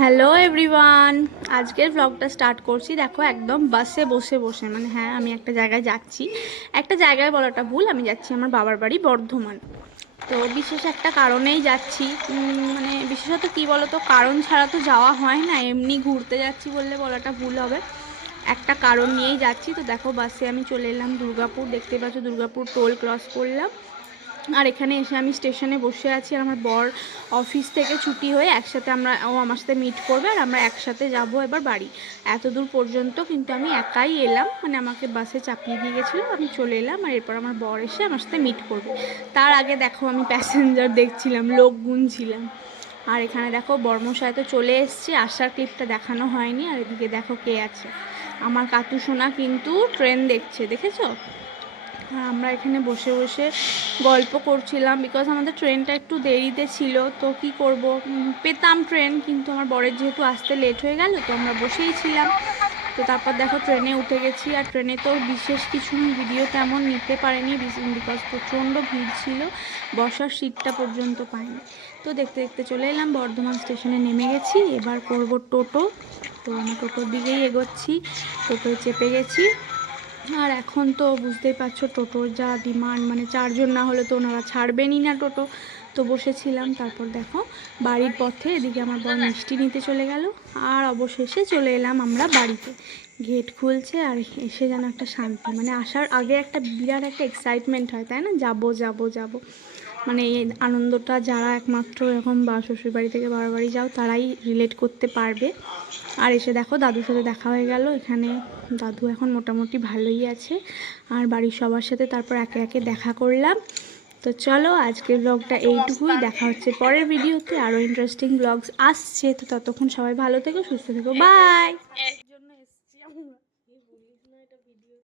Hello everyone, আজকের ব্লগটা start করছি। দেখো একদম বাসে বসে বসে, মানে হ্যাঁ আমি একটা জায়গায় যাচ্ছি। একটা জায়গায় বলাটা ভুল, আমি যাচ্ছি আমার বাবার বাড়ি বর্ধমান। তো বিশেষ একটা কারণেই যাচ্ছি। মানে বিশেষত কি বলতো, কারণ ছাড়া তো যাওয়া হয় না, এমনি ঘুরতে যাচ্ছি বললে বলাটা ভুল হবে। একটা কারণ নিয়েই যাচ্ছি। তো দেখো বাসে আমি চলে এলাম দুর্গাপুর, দেখতে পাচ্ছ দুর্গাপুর টোল ক্রস করলাম। আর এখানে এসে আমি স্টেশনে বসে আছি, আর আমার বর অফিস থেকে ছুটি হয়ে একসাথে ও আমার সাথে মিট করবে, আর আমরা একসাথে যাব এবার বাড়ি। এত দূর পর্যন্ত কিন্তু আমি একাই এলাম, মানে আমাকে বাসে চাপিয়ে দিয়ে গেছিলো, আমি চলে এলাম। আর এরপর আমার বর এসে আমার সাথে মিট করবে। তার আগে দেখো আমি প্যাসেঞ্জার দেখছিলাম, লোক গুনছিলাম। আর এখানে দেখো বর্মশায় তো চলে এসছে, আসার ক্লিপটা দেখানো হয়নি। আর এদিকে দেখো কে আছে, আমার কাতু সোনা কিন্তু ট্রেন দেখছে, দেখেছো? আমরা এখানে বসে বসে গল্প করছিলাম, বিকজ আমাদের ট্রেনটা একটু দেরিতে ছিল। তো কি করব, পেতাম ট্রেন, কিন্তু আমার বরের যেহেতু আসতে লেট হয়ে গেল, তো আমরা বসেই ছিলাম। তো তারপর দেখো ট্রেনে উঠে গেছি। আর ট্রেনে তো বিশেষ কিছু ভিডিও তেমন নিতে পারিনি, বিকজ প্রচণ্ড ভিড় ছিল, বসার সিটটা পর্যন্ত পাইনি। তো দেখতে দেখতে চলে এলাম বর্ধমান স্টেশনে, নেমে গেছি। এবার করব টোটো। তো আমরা টোটোর দিকেই এগোচ্ছি, টোটোয় চেপে গেছি। আর এখন তো বুঝতেই পারছো টোটোর যা ডিমান্ড, মানে চারজন না হলে তো ওনারা ছাড়বেনই না টোটো। তো বসেছিলাম। তারপর দেখো বাড়ির পথে এদিকে আমার বর মিষ্টি নিতে চলে গেল। আর অবশেষে চলে এলাম আমরা বাড়িতে। গেট খুলছে, আর এসে যেন একটা শান্তি, মানে আসার আগে একটা বিরাট একটা এক্সাইটমেন্ট হয়, তাই না? যাবো যাবো যাবো, মানে এই আনন্দটা যারা একমাত্র এরকম বা শ্বশুরবাড়ি থেকে বাড়ি যাও তারাই রিলেট করতে পারবে। আর এসে দেখো দাদুর সাথে দেখা হয়ে গেল। এখানে দাদু এখন মোটামুটি ভালোই আছে, আর বাড়ির সবার সাথে তারপর একে একে দেখা করলাম। তো চলো আজকের ব্লগটা এইটুকুই, দেখা হচ্ছে পরের ভিডিওতে, আরও ইন্টারেস্টিং ব্লগস আসছে। তো ততক্ষণ সবাই ভালো থেকো, সুস্থ থেকো, বাই।